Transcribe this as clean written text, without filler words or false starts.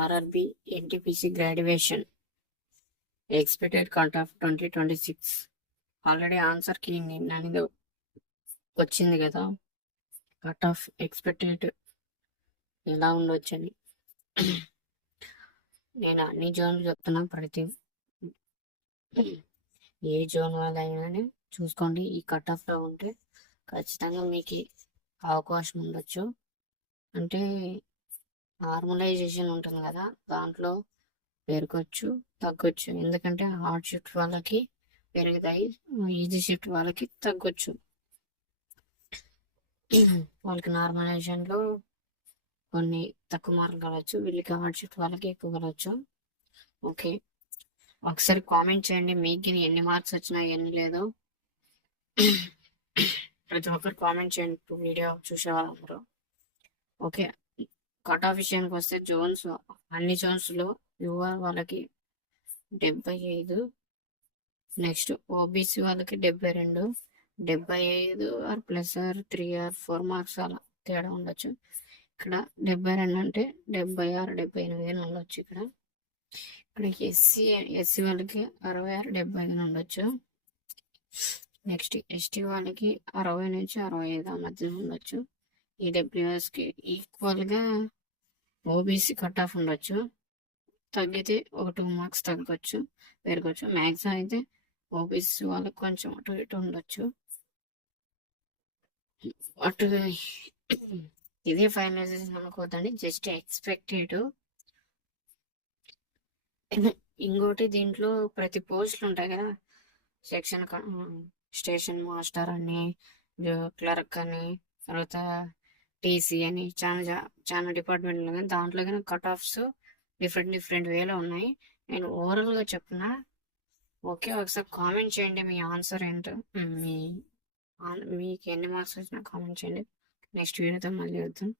RRB NTPC graduation expected cut off 2026 already answer కి నిన్న వచ్చింది కదా, కట్ ఆఫ్ ఎక్స్పెక్టెడ్ ఎలా ఉండొచ్చని. నేను అన్ని జోన్లు చెప్తున్నా, ప్రతి ఏ జోన్ వాళ్ళైనా చూసుకోండి. ఈ కట్ ఆఫ్లో ఉంటే ఖచ్చితంగా మీకు అవకాశం ఉండొచ్చు. అంటే నార్మలైజేషన్ ఉంటుంది కదా, దాంట్లో పెరగచ్చు తగ్గొచ్చు. ఎందుకంటే హార్డ్ షిఫ్ట్ వాళ్ళకి పెరుగుతాయి, ఈజీ షిఫ్ట్ వాళ్ళకి తగ్గొచ్చు. వాళ్ళకి నార్మలైజేషన్లో కొన్ని తక్కువ మార్కులు కావచ్చు, వీళ్ళకి హార్డ్ షిఫ్ట్ వాళ్ళకి ఎక్కువ కావచ్చు. ఓకే, ఒకసారి కామెంట్ చేయండి మీకు ఎన్ని మార్క్స్ వచ్చినాయి ఎన్ని లేదో. ప్రతి ఒక్కరు కామెంట్ చేయండి వీడియో చూసే వాళ్ళందరూ. ఓకే, కట్ ఆఫ్ విషయానికి వస్తే జోన్స్, అన్ని జోన్స్లో యువర్ వాళ్ళకి 75, నెక్స్ట్ ఓబీసీ వాళ్ళకి 72, 75 or plus or 3 or 4 marks అలా తేడా ఉండొచ్చు. ఇక్కడ 72 అంటే 76, 78 ఉండొచ్చు. ఇక్కడ ఎస్సీ వాళ్ళకి 66, 75 ఉండొచ్చు. నెక్స్ట్ ఎస్టీ వాళ్ళకి 60 నుంచి 65 మధ్య ఉండొచ్చు. ఈడబ్ల్యూఎస్కి ఈక్వల్గా ఓబీసీ కట్ ఆఫ్ ఉండొచ్చు. తగ్గితే ఒక 2 మార్క్స్ తగ్గొచ్చు, పెరగచ్చు. మ్యాక్సిమం అయితే ఓబీసీ వాళ్ళకి కొంచెం అటు ఇటు ఉండొచ్చు. అటు ఇదే ఫైనలైజేషన్ అనుకోదండి, జస్ట్ ఎక్స్పెక్టెడ్. ఇంకోటి, దీంట్లో ప్రతి పోస్టులు ఉంటాయి కదా, సెక్షన్ స్టేషన్ మాస్టర్ అని, క్లర్క్ అని, తర్వాత టీసీ అని, చాలా డిపార్ట్మెంట్లు ఉన్నాయి. దాంట్లో కానీ కట్ ఆఫ్స్ డిఫరెంట్ వేలో ఉన్నాయి. నేను ఓవరాల్గా చెప్పిన. ఓకే, ఒకసారి కామెంట్ చేయండి మీ ఆన్సర్ ఏంటో, మీకు ఎన్ని మార్క్స్ వచ్చినా కామెంట్ చేయండి. నెక్స్ట్ వీడియోతో మళ్ళీ వద్దాం.